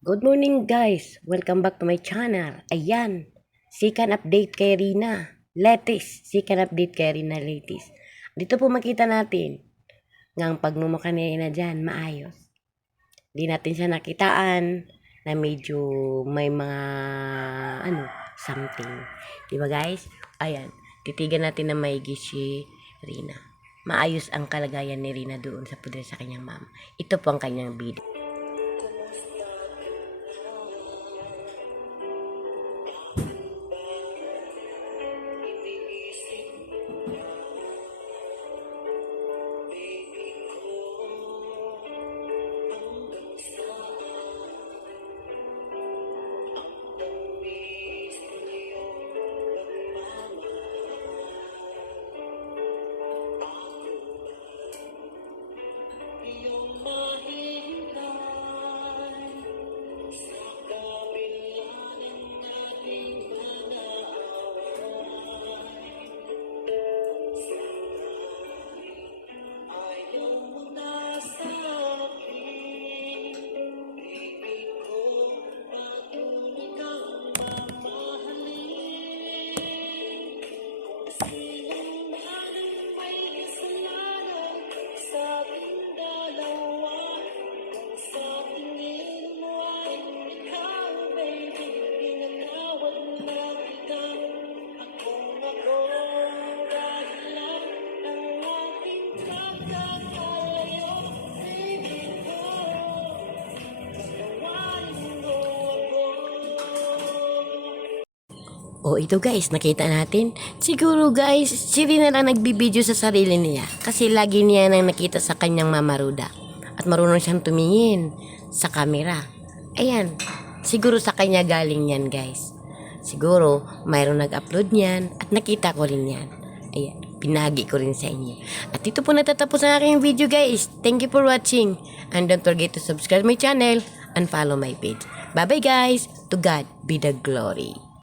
Good morning guys! Welcome back to my channel. Ayan, sikan update kay Rina Letis. Sikan update kay Rina Letis. Dito po makita natin ng pagmumukha ni Rina dyan, maayos. Di natin siya nakitaan na medyo may mga something. Diba guys? Ayan, titigan natin na maigi si Rina. Maayos ang kalagayan ni Rina doon sa puder sa kanyang mama. Ito po ang kanyang video. Oh, ito guys, nakita natin. Siguro guys, si Rina lang nagbibideo sa sarili niya. Kasi lagi niya nang nakita sa kanyang Mama Ruda. At marunong siyang tumingin sa camera. Ayan, siguro sa kanya galing yan guys. Siguro, mayroong nag-upload niyan at nakita ko rin yan. Ayan, pinagi ko rin sa inyo. At ito po natatapos ang aking video guys. Thank you for watching. And don't forget to subscribe my channel and follow my page. Bye bye guys. To God be the glory.